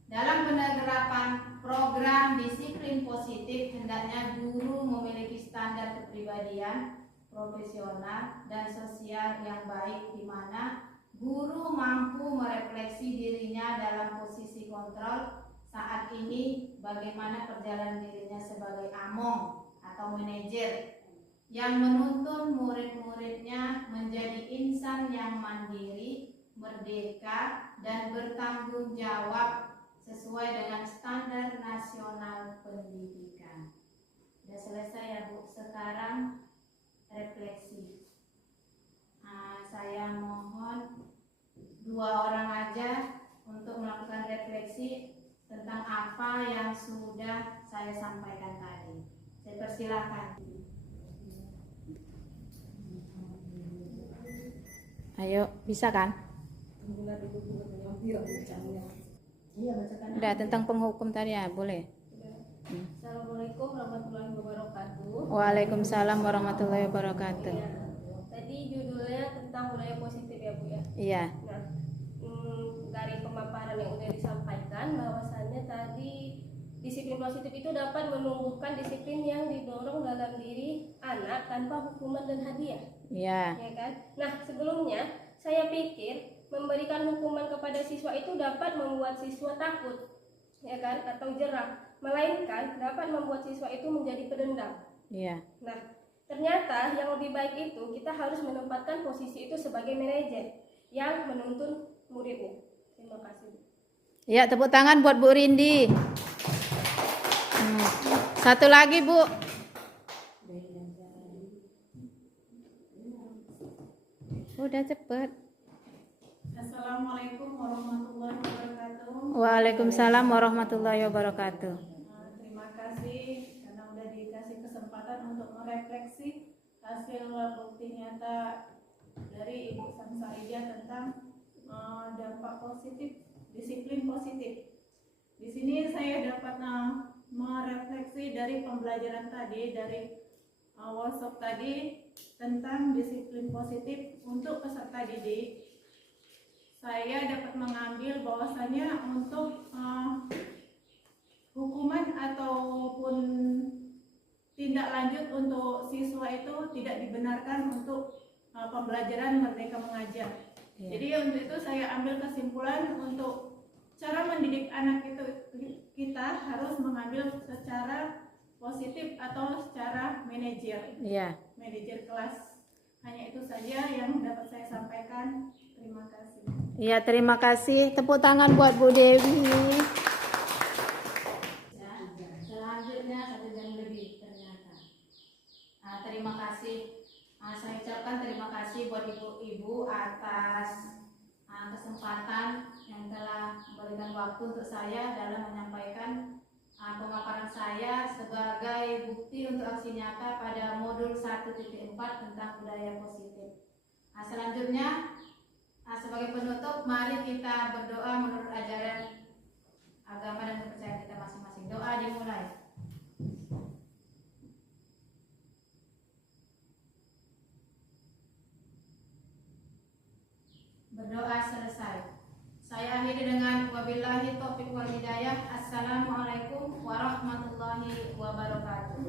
Dalam penerapan program disiplin positif, hendaknya guru memiliki standar kepribadian, profesional, dan sosial yang baik, di mana guru mampu merefleksi dirinya dalam posisi kontrol saat ini, bagaimana perjalanan dirinya sebagai among atau manajer yang menuntun murid-muridnya menjadi insan yang mandiri, merdeka, dan bertanggung jawab sesuai dengan standar nasional pendidikan. Sudah selesai ya Bu, sekarang refleksi. Saya mohon 2 orang aja untuk melakukan refleksi tentang apa yang sudah saya sampaikan tadi. Saya persilahkan. Ayo, bisa kan? Udah tentang penghukum tadi ya, boleh. Assalamualaikum warahmatullahi wabarakatuh. Waalaikumsalam warahmatullahi wabarakatuh. Ya. Tadi judulnya tentang budaya positif ya Bu ya. Iya. Nah, dari pemaparan yang udah disampaikan bahwasannya tadi disiplin positif itu dapat menumbuhkan disiplin yang didorong dalam diri anak tanpa hukuman dan hadiah. Iya. Ya kan? Nah, sebelumnya saya pikir memberikan hukuman kepada siswa itu dapat membuat siswa takut, ya kan, atau jerah, melainkan dapat membuat siswa itu menjadi pendendam. Iya. Nah, ternyata yang lebih baik itu kita harus menempatkan posisi itu sebagai manajer yang menuntun muridnya. Terima kasih. Ya, tepuk tangan buat Bu Rindi. Satu lagi Bu. Udah cepet. Assalamualaikum warahmatullahi wabarakatuh. Waalaikumsalam warahmatullahi wabarakatuh. Terima kasih karena sudah dikasih kesempatan untuk merefleksi hasil bukti nyata dari Ibu Samsaridia tentang dampak positif, disiplin positif. Di sini saya dapat merefleksi dari pembelajaran tadi, dari workshop tadi tentang disiplin positif untuk peserta didik. Saya dapat mengambil bahwasanya untuk hukuman ataupun tindak lanjut untuk siswa itu tidak dibenarkan untuk pembelajaran Merdeka Mengajar. Ya. Jadi untuk itu saya ambil kesimpulan untuk cara mendidik anak itu kita harus mengambil secara positif atau secara manajer. Iya. Manajer kelas. Hanya itu saja yang dapat saya sampaikan. Terima kasih. Iya, terima kasih. Tepuk tangan buat Bu Dewi. waktu untuk saya dalam menyampaikan pemaparan saya sebagai bukti untuk aksi nyata pada modul 1.4 tentang budaya positif. Selanjutnya, sebagai penutup, mari kita berdoa menurut ajaran agama dan kepercayaan kita masing-masing. Doa dimulai. Berdoa selesai. Saya akhiri dengan wabillahi taufiq wal hidayah. Assalamualaikum warahmatullahi wabarakatuh.